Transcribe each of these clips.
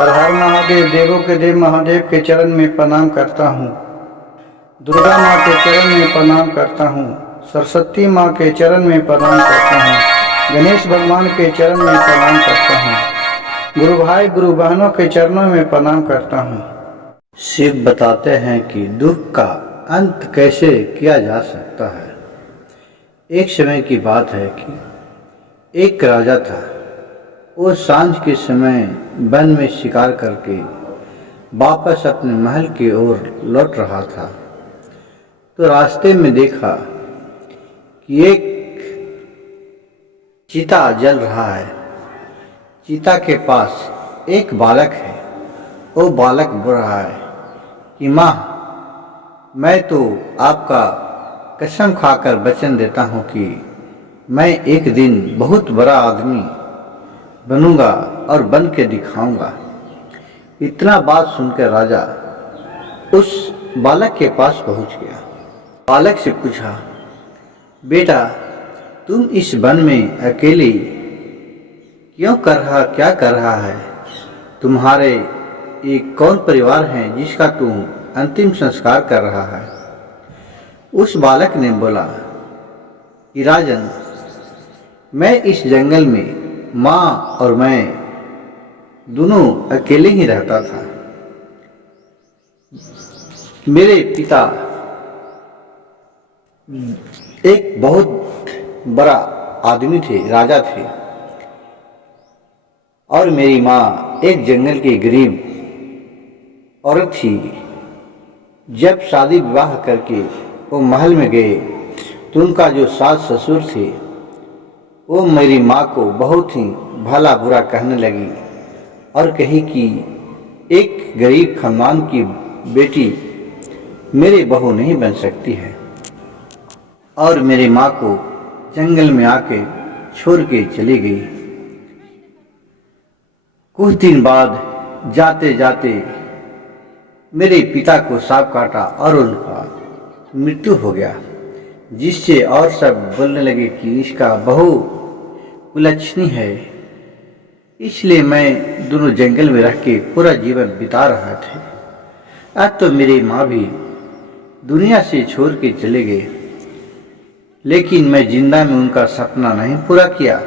हर हर महादेव, देवों के देव महादेव के चरण में प्रणाम करता हूँ। दुर्गा माँ के चरण में प्रणाम करता हूँ। सरस्वती माँ के चरण में प्रणाम करता हूँ। गणेश भगवान के चरण में प्रणाम करता हूँ। गुरु भाई गुरु बहनों के चरणों में प्रणाम करता हूँ। शिव बताते हैं कि दुख का अंत कैसे किया जा सकता है। एक समय की बात है कि एक राजा था। वो सांझ के समय वन में शिकार करके वापस अपने महल की ओर लौट रहा था, तो रास्ते में देखा कि एक चीता जल रहा है। चीता के पास एक बालक है। वो बालक बोल रहा है कि माँ, मैं तो आपका कसम खाकर वचन देता हूँ कि मैं एक दिन बहुत बड़ा आदमी बनूंगा और बन के दिखाऊंगा। इतना बात सुनकर राजा उस बालक के पास पहुंच गया। बालक से पूछा, बेटा तुम इस वन में अकेले क्या कर रहा है? तुम्हारे एक कौन परिवार है जिसका तुम अंतिम संस्कार कर रहा है? उस बालक ने बोला कि राजन, मैं इस जंगल में माँ और मैं दोनों अकेले ही रहता था। मेरे पिता एक बहुत बड़ा आदमी थे, राजा थे, और मेरी माँ एक जंगल की गरीब औरत थी। जब शादी विवाह करके वो महल में गए तो उनका जो सास ससुर थे वो मेरी माँ को बहुत ही भला बुरा कहने लगी और कही कि एक गरीब खानदान की बेटी मेरी बहू नहीं बन सकती है, और मेरी माँ को जंगल में आके छोड़ के चली गई। कुछ दिन बाद जाते जाते मेरे पिता को सांप काटा और उनका मृत्यु हो गया, जिससे और सब बोलने लगे कि इसका बहू कुलच्छनी है। इसलिए मैं दोनों जंगल में रह के पूरा जीवन बिता रहा था। आज तो मेरी माँ भी दुनिया से छोड़ के चले गए, लेकिन मैं जिंदा में उनका सपना नहीं पूरा किया।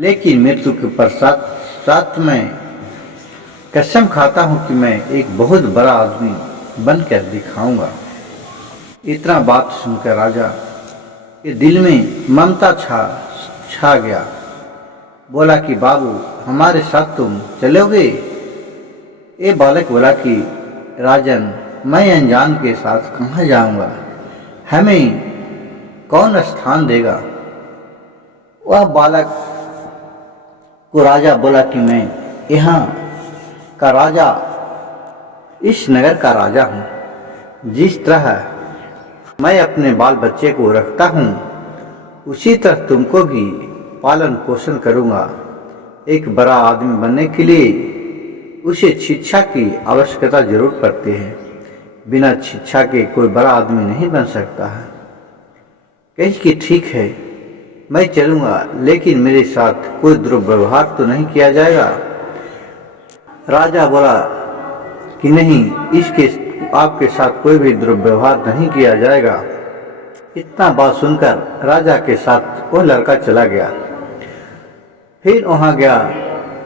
लेकिन मृत्यु के पश्चात मैं कसम खाता हूँ कि मैं एक बहुत बड़ा आदमी बनकर दिखाऊंगा। इतना बात सुनकर राजा के दिल में ममता छा गया। बोला कि बाबू, हमारे साथ तुम चलोगे? ये बालक बोला कि राजन, मैं अनजान के साथ कहाँ जाऊंगा? हमें कौन स्थान देगा? वह बालक को राजा बोला कि मैं यहाँ का राजा, इस नगर का राजा हूँ। जिस तरह मैं अपने बाल बच्चे को रखता हूँ उसी तरह तुमको भी पालन पोषण करूँगा। एक बड़ा आदमी बनने के लिए उसे शिक्षा की आवश्यकता जरूर पड़ती है। बिना शिक्षा के कोई बड़ा आदमी नहीं बन सकता है। कही कि ठीक है, मैं चलूँगा, लेकिन मेरे साथ कोई दुर्व्यवहार तो नहीं किया जाएगा। राजा बोला कि नहीं, आपके साथ कोई भी दुर्व्यवहार नहीं किया जाएगा। इतना बात सुनकर राजा के साथ वो लड़का चला गया। फिर वहाँ गया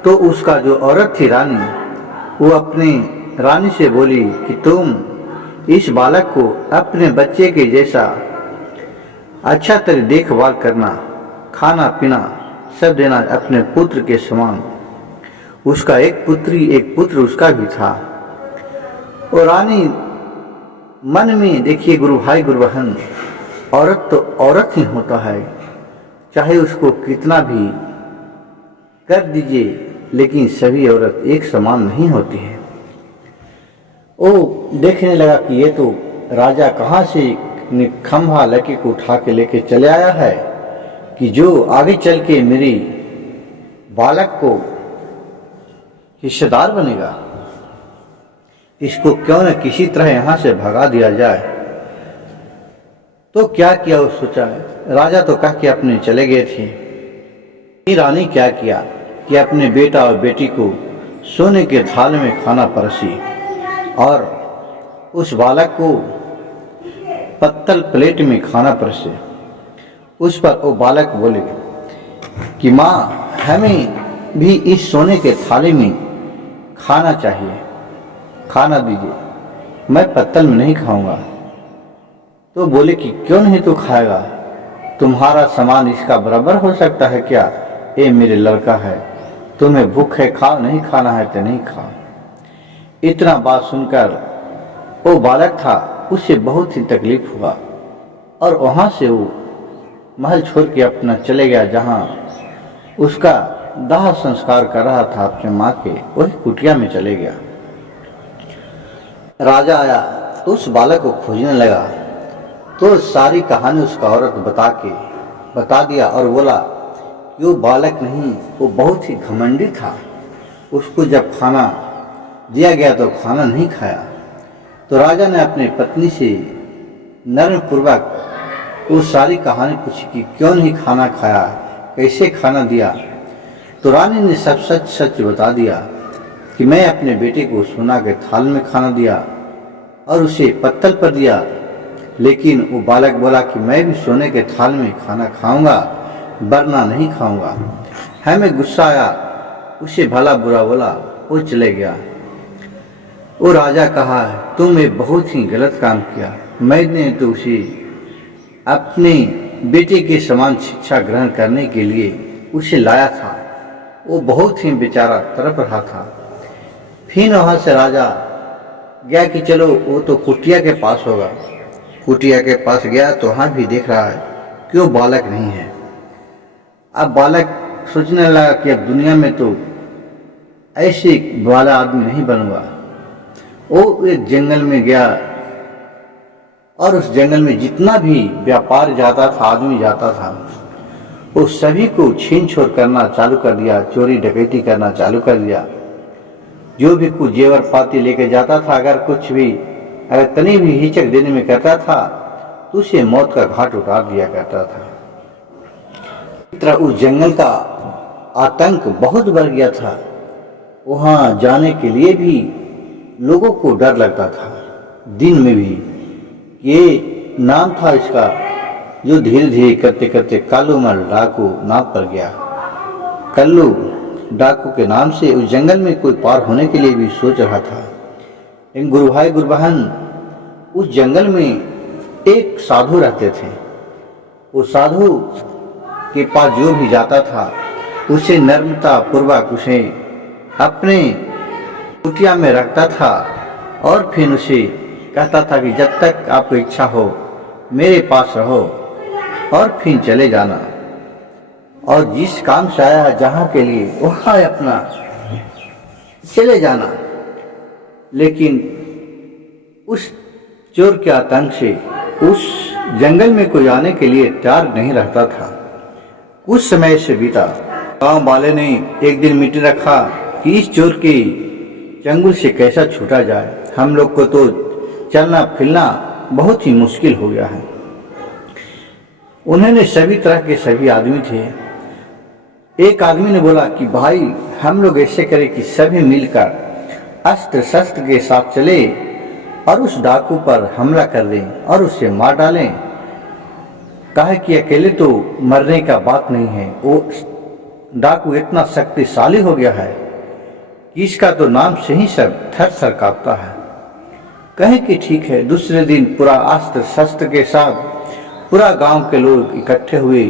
तो उसका जो औरत थी रानी, वो अपनी रानी से बोली कि तुम इस बालक को अपने बच्चे के जैसा अच्छा तरह देखभाल करना, खाना पीना सब देना अपने पुत्र के समान। उसका एक पुत्र उसका भी था। और रानी मन में, देखिए गुरु भाई गुरु बहन, औरत तो औरत ही होता है, चाहे उसको कितना भी कर दीजिए, लेकिन सभी औरत एक समान नहीं होती है। वो देखने लगा कि ये तो राजा कहाँ से खंभा लड़के को उठा के लेके चले आया है कि जो आगे चल के मेरी बालक को हिस्सेदार बनेगा। इसको क्यों न किसी तरह यहाँ से भगा दिया जाए। तो क्या किया, वो सोचा। राजा तो कह के अपने चले गए थे। रानी क्या किया कि अपने बेटा और बेटी को सोने के थाल में खाना परसी और उस बालक को पत्तल प्लेट में खाना परसे। उस पर वो बालक बोले कि माँ, हमें भी इस सोने के थाली में खाना चाहिए, खाना दीजिए, मैं पत्तल में नहीं खाऊंगा। तो बोले कि क्यों नहीं तू खाएगा, तुम्हारा सामान इसका बराबर हो सकता है क्या? ये मेरे लड़का है, तुम्हें भूख है खाओ, नहीं खाना है तो नहीं खाओ। इतना बात सुनकर वो बालक था, उसे बहुत ही तकलीफ हुआ और वहां से वो महल छोड़ के अपना चले गया, जहां उसका दाह संस्कार कर रहा था अपने माँ के, वही कुटिया में चले गया। राजा आया तो उस बालक को खोजने लगा, तो सारी कहानी उसका औरत बता दिया और बोला कि वो बालक नहीं, वो बहुत ही घमंडी था। उसको जब खाना दिया गया तो खाना नहीं खाया। तो राजा ने अपनी पत्नी से नर्म पूर्वक वो सारी कहानी पूछी कि क्यों नहीं खाना खाया, कैसे खाना दिया। तो रानी ने सब सच सच बता दिया कि मैं अपने बेटे को सोना के थाल में खाना दिया और उसे पत्तल पर दिया, लेकिन वो बालक बोला कि मैं भी सोने के थाल में खाना खाऊंगा, वरना नहीं खाऊंगा। हमें गुस्सा आया, उसे भला बुरा बोला, वो चले गया। वो राजा कहा, तुमने बहुत ही गलत काम किया, मैंने तो उसे अपने बेटे के समान शिक्षा ग्रहण करने के लिए उसे लाया था। वो बहुत ही बेचारा तड़प रहा था। फिर वहां से राजा गया कि चलो वो तो कुटिया के पास होगा। कुटिया के पास गया तो वहां भी देख रहा है कि वो बालक नहीं है। अब बालक सोचने लगा कि अब दुनिया में तो ऐसे वाला आदमी नहीं बनूंगा। वो एक जंगल में गया और उस जंगल में जितना भी व्यापार जाता था, आदमी जाता था, वो सभी को छीन छोड़ करना चालू कर दिया, चोरी डकैती करना चालू कर दिया। जो भी कुछ जेवर पाती लेके जाता था, अगर तनी भी हिचक देने में करता था तो उसे मौत का घाट उतार दिया करता था। इस तरह उस जंगल का आतंक बहुत बढ़ गया था। वहां जाने के लिए भी लोगों को डर लगता था। दिन में भी ये नाम था इसका, जो धीरे धीरे करते करते कालूमल डाकू नाम पर गया। कल्लू डाकू के नाम से उस जंगल में कोई पार होने के लिए भी सोच रहा था। इन गुरु भाई गुरु बहन, उस जंगल में एक साधु रहते थे। वो साधु के पास जो भी जाता था उसे नम्रता पूर्वक उसे अपने कुटिया में रखता था और फिर उसे कहता था कि जब तक आपको इच्छा हो मेरे पास रहो और फिर चले जाना, और जिस काम से आया है जहाँ के लिए वहाँ अपना चले जाना। लेकिन उस चोर के आतंक से उस जंगल में कोई आने के लिए तैयार नहीं रहता था। कुछ समय से बीता, गांव वाले ने एक दिन मीटिंग रखा कि इस चोर के चंगुल से कैसा छूटा जाए। हम लोग को तो चलना फिरना बहुत ही मुश्किल हो गया है। उन्होंने सभी तरह के सभी आदमी थे। एक आदमी ने बोला कि भाई हम लोग ऐसे करें कि सभी मिलकर अस्त्र शस्त्र के साथ चले और उस डाकू पर हमला कर दें और उसे मार डालें। कहे कि अकेले तो मरने का बात नहीं है, वो डाकू इतना शक्तिशाली हो गया है कि इसका तो नाम से ही सब थर थर कांपता है। कहे कि ठीक है। दूसरे दिन पूरा अस्त्र शस्त्र के साथ पूरा गांव के लोग इकट्ठे हुए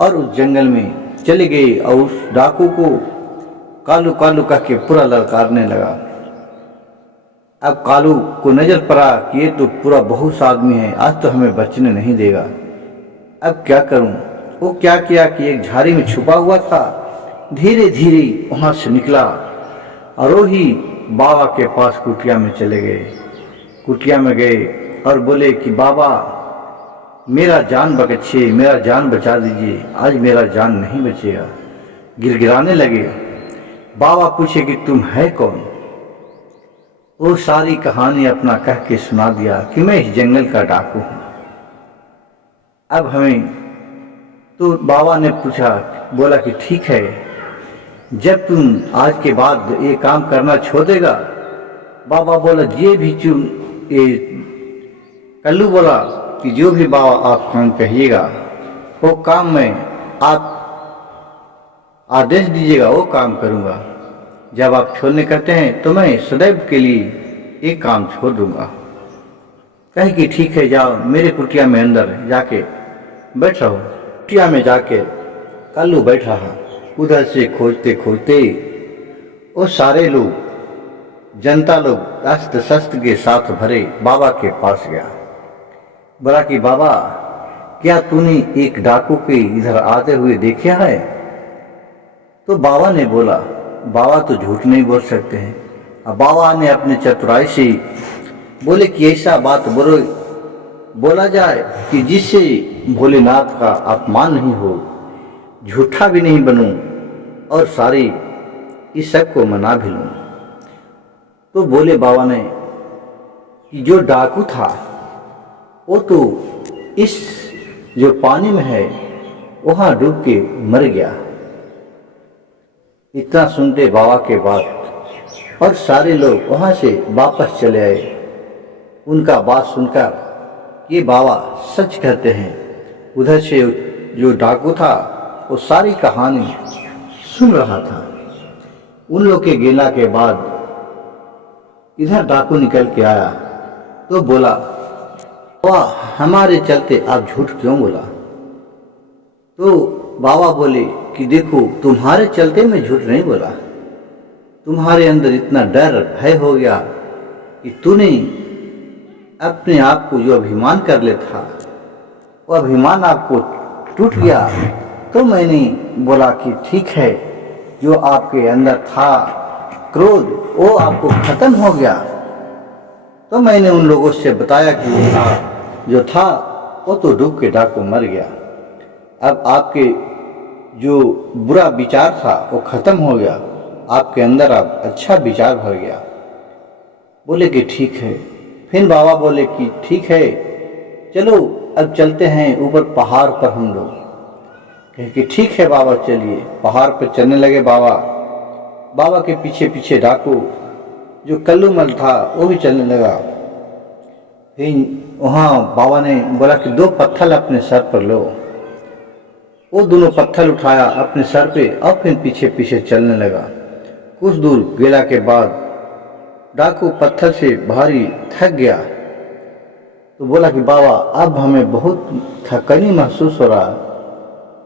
और उस जंगल में चले गए और उस डाकू को कालू कालू कह के पूरा ललकारने लगा। अब कालू को नजर पड़ा कि ये तो पूरा बहुत आदमी है, आज तो हमें बचने नहीं देगा। अब क्या करूं? वो क्या किया कि एक झाड़ी में छुपा हुआ था, धीरे धीरे वहां से निकला और वो ही बाबा के पास कुटिया में चले गए। कुटिया में गए और बोले कि बाबा मेरा जान बख्शिए, मेरा जान बचा दीजिए, आज मेरा जान नहीं बचेगा। गिड़गिड़ाने लगे। बाबा पूछे कि तुम है कौन? वो सारी कहानी अपना कह के सुना दिया कि मैं इस जंगल का डाकू हूं। अब हमें तो बाबा ने पूछा, बोला कि ठीक है, जब तुम आज के बाद ये काम करना छोड़ देगा। बाबा बोला ये भी ये कल्लू बोला कि जो भी बाबा आप काम कहिएगा वो काम में आप आदेश दीजिएगा वो काम करूँगा। जब आप छोड़ने कहते हैं तो मैं सदैव के लिए एक काम छोड़ दूंगा। कहे कि ठीक है जाओ मेरे कुटिया में अंदर जाके बैठ रहो। कुटिया में जाके कल्लू बैठ रहा। उधर से खोजते खोजते वो सारे लोग जनता लोग अस्त्र शस्त्र के साथ भरे बाबा के पास गया। बोला कि बाबा क्या तूने एक डाकू के इधर आते हुए देखा है? तो बाबा ने बोला बाबा तो झूठ नहीं बोल सकते हैं। अब बाबा ने अपने चतुराई से बोले कि ऐसा बात बोला जाए कि जिससे भोलेनाथ का अपमान नहीं हो, झूठा भी नहीं बनूं और सारी इस सब को मना भी लूं। तो बोले बाबा ने कि जो डाकू था वो तो इस जो पानी में है वहां डूब के मर गया। इतना सुनते बाबा के बाद और सारे लोग वहां से वापस चले आए। उनका बात सुनकर ये बाबा सच कहते हैं। उधर से जो डाकू था वो सारी कहानी सुन रहा था। उन लोग के गेला के बाद इधर डाकू निकल के आया तो बोला वाह हमारे चलते आप झूठ क्यों बोला? तो बाबा बोले कि देखो तुम्हारे चलते मैं झूठ नहीं बोला। तुम्हारे अंदर इतना डर भय हो गया कि तूने अपने आप को जो अभिमान कर ले था वो अभिमान आपको टूट गया। तो मैंने बोला कि ठीक है जो आपके अंदर था क्रोध वो आपको खत्म हो गया। तो मैंने उन लोगों से बताया कि जो था वो तो डूब के डाकू मर गया। अब आपके जो बुरा विचार था वो खत्म हो गया, आपके अंदर अब अच्छा विचार भर गया। बोले कि ठीक है। फिर बाबा बोले कि ठीक है चलो अब चलते हैं ऊपर पहाड़ पर हम लोग। कहे कि ठीक है बाबा चलिए। पहाड़ पर चलने लगे बाबा। बाबा के पीछे पीछे डाकू जो कल्लू मल था वो भी चलने लगा। फिर वहाँ बाबा ने बोला कि 2 पत्थर अपने सर पर लो। वो दोनों पत्थर उठाया अपने सर पे और फिर पीछे पीछे चलने लगा। कुछ दूर गेला के बाद डाकू पत्थर से भारी थक गया तो बोला कि बाबा अब हमें बहुत थकानी महसूस हो रहा है।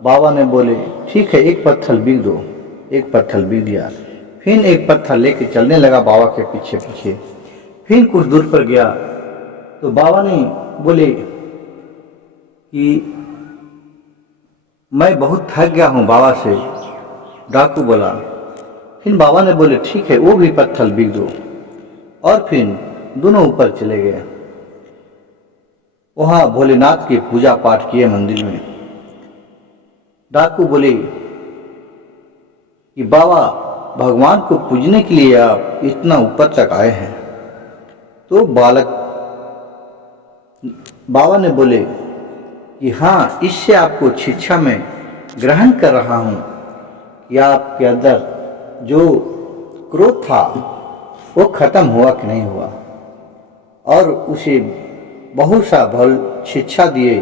बाबा ने बोले ठीक है एक पत्थर बीग दो। एक पत्थर बीग दिया। फिर एक पत्थर लेके चलने लगा बाबा के पीछे पीछे। फिर कुछ दूर पर गया तो बाबा ने बोले कि मैं बहुत थक गया हूँ बाबा से। डाकू बोला। फिर बाबा ने बोले ठीक है वो भी पत्थर बीग दो। और फिर दोनों ऊपर चले गए। वहाँ भोलेनाथ की पूजा पाठ किए मंदिर में। डाकू बोले कि बाबा भगवान को पूजने के लिए आप इतना ऊपर तक आए हैं। तो बाबा ने बोले कि हाँ इससे आपको शिक्षा में ग्रहण कर रहा हूँ कि आपके अंदर जो क्रोध था वो खत्म हुआ कि नहीं हुआ। और उसे बहुत सा बल शिक्षा दिए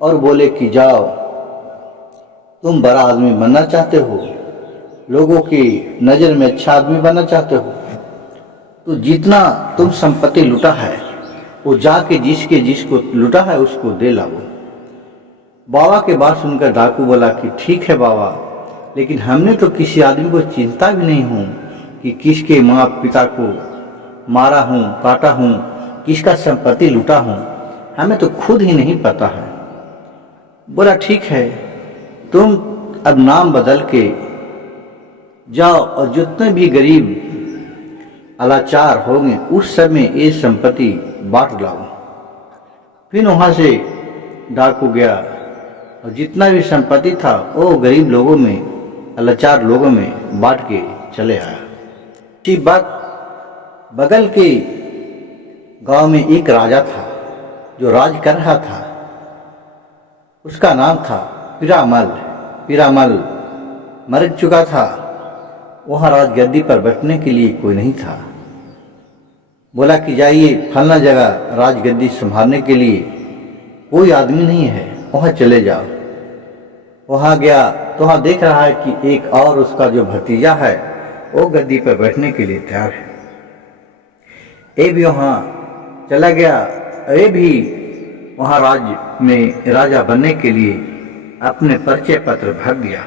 और बोले कि जाओ तुम बड़ा आदमी बनना चाहते हो, लोगों की नज़र में अच्छा आदमी बनना चाहते हो तो जितना तुम संपत्ति लूटा है वो जाके जिसको लूटा है उसको दे लाओ। बाबा के बात सुनकर डाकू बोला कि ठीक है बाबा लेकिन हमने तो किसी आदमी को चिंता भी नहीं हूँ कि किसके माँ पिता को मारा हूँ काटा हूँ किसका संपत्ति लूटा हूँ, हमें तो खुद ही नहीं पता है। बोला ठीक है तुम अब नाम बदल के जाओ और जितने भी गरीब अलाचार होंगे उस समय ये संपत्ति बांट लाओ। फिर वहाँ से डाकू गया और जितना भी संपत्ति था वो गरीब लोगों में अलाचार लोगों में बांट के चले आया। इसी बात बगल के गांव में एक राजा था जो राज कर रहा था। उसका नाम था पीरामल। पीरामल मर चुका था वहाँ राजगद्दी पर बैठने के लिए कोई नहीं था। बोला कि जाइए फलना जगह राजगद्दी संभालने के लिए कोई आदमी नहीं है, वहाँ चले जाओ। वहाँ गया तो वहाँ देख रहा है कि एक और उसका जो भतीजा है वो गद्दी पर बैठने के लिए तैयार है। ये भी वहाँ चला गया, ये भी वहाँ राज्य में राजा बनने के लिए अपने परिचय पत्र भर दिया।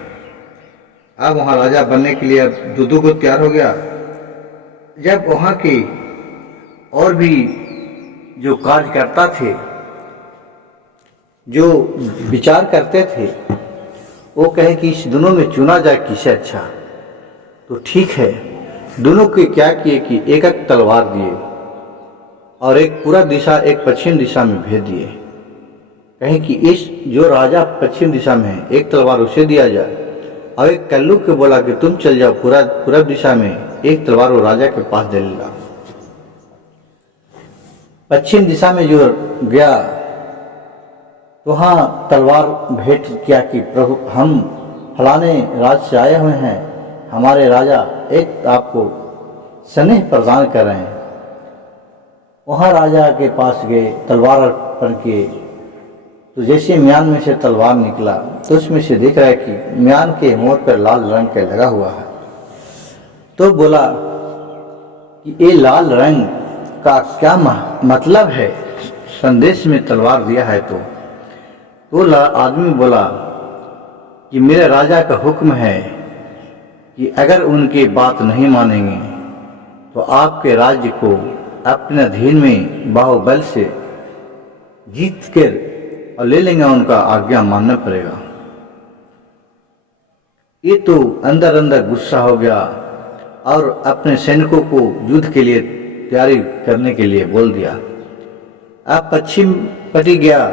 अब वहाँ राजा बनने के लिए अब दूधू को तैयार हो गया। जब वहाँ के और भी जो कार्यकर्ता थे, जो विचार करते थे, वो कहे कि इस दोनों में चुना जाए किसे अच्छा। तो ठीक है, दोनों के क्या किए कि एक एक तलवार दिए और एक पूरा दिशा एक पश्चिम दिशा में भेज दिए। कहे कि इस जो राजा पश्चिम दिशा में है एक तलवार उसे दिया जाए, और एक कल्लू के बोला कि तुम चल जाओ पूरब दिशा में, एक तलवार वो राजा के पास दे लेगा। पश्चिम दिशा में जो गया तो वहाँ तलवार भेंट किया कि प्रभु हम फलाने राज्य से आए हुए हैं, हमारे राजा एक आपको स्नेह प्रदान कर रहे हैं। वहाँ राजा के पास गए, तलवार अर्पण किए, तो जैसे म्यान में से तलवार निकला तो उसमें से देख रहा है कि म्यान के मोर पर लाल रंग का लगा हुआ है। तो बोला कि ये लाल रंग का क्या मतलब है, संदेश में तलवार दिया है। तो आदमी बोला कि मेरे राजा का हुक्म है कि अगर उनकी बात नहीं मानेंगे तो आपके राज्य को अपने अधीन में बाहुबल से जीत कर और ले लेंगे, उनका आज्ञा मानना पड़ेगा। ये तो अंदर अंदर गुस्सा हो गया और अपने सैनिकों को युद्ध के लिए तैयारी करने के लिए बोल दिया। अब पश्चिम पटी गया,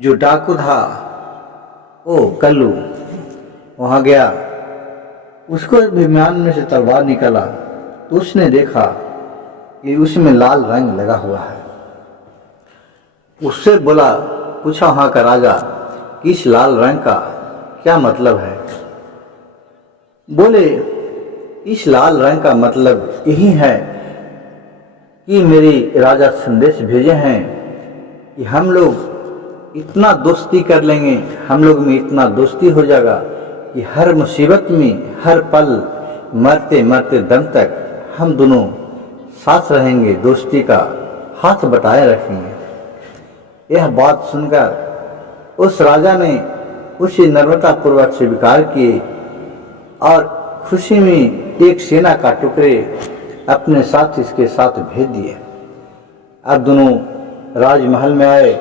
जो डाकू था ओ कल्लू वहां गया, उसको भी म्यान में से तलवार निकला तो उसने देखा कि उसमें लाल रंग लगा हुआ है। उससे बोला, पूछा वहां का राजा कि इस लाल रंग का क्या मतलब है। बोले इस लाल रंग का मतलब यही है कि मेरे राजा संदेश भेजे हैं कि हम लोग इतना दोस्ती कर लेंगे, हम लोग में इतना दोस्ती हो जाएगा कि हर मुसीबत में हर पल मरते मरते दम तक हम दोनों साथ रहेंगे, दोस्ती का हाथ बटाए रखेंगे। यह बात सुनकर उस राजा ने उसे नम्रता पूर्वक स्वीकार किए और खुशी में एक सेना का टुकड़े अपने साथ इसके साथ भेज दिए। अब दोनों राजमहल में आए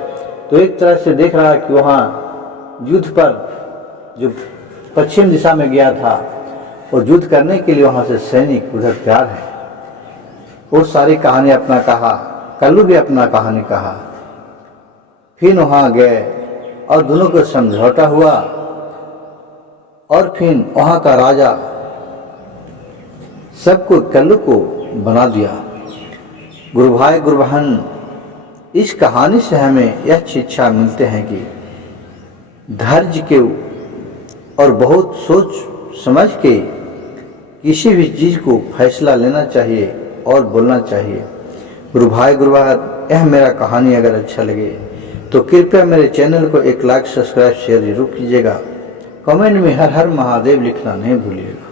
तो एक तरह से देख रहा कि वहाँ युद्ध पर जो पश्चिम दिशा में गया था और युद्ध करने के लिए वहाँ से सैनिक उधर तैयार है। वो सारी कहानी अपना कहा, कल्लू भी अपना कहानी कहा। फिर वहाँ गए और दोनों को समझौता हुआ और फिर वहाँ का राजा सबको कल्लू को बना दिया। गुरु भाई गुरु बहन, इस कहानी से हमें यह शिक्षा मिलते हैं कि धैर्य के और बहुत सोच समझ के किसी भी चीज़ को फैसला लेना चाहिए और बोलना चाहिए। गुरु भाई गुरु बहन, यह मेरा कहानी अगर अच्छा लगे तो कृपया मेरे चैनल को एक लाइक सब्सक्राइब शेयर जरूर कीजिएगा। कमेंट में हर हर महादेव लिखना नहीं भूलिएगा।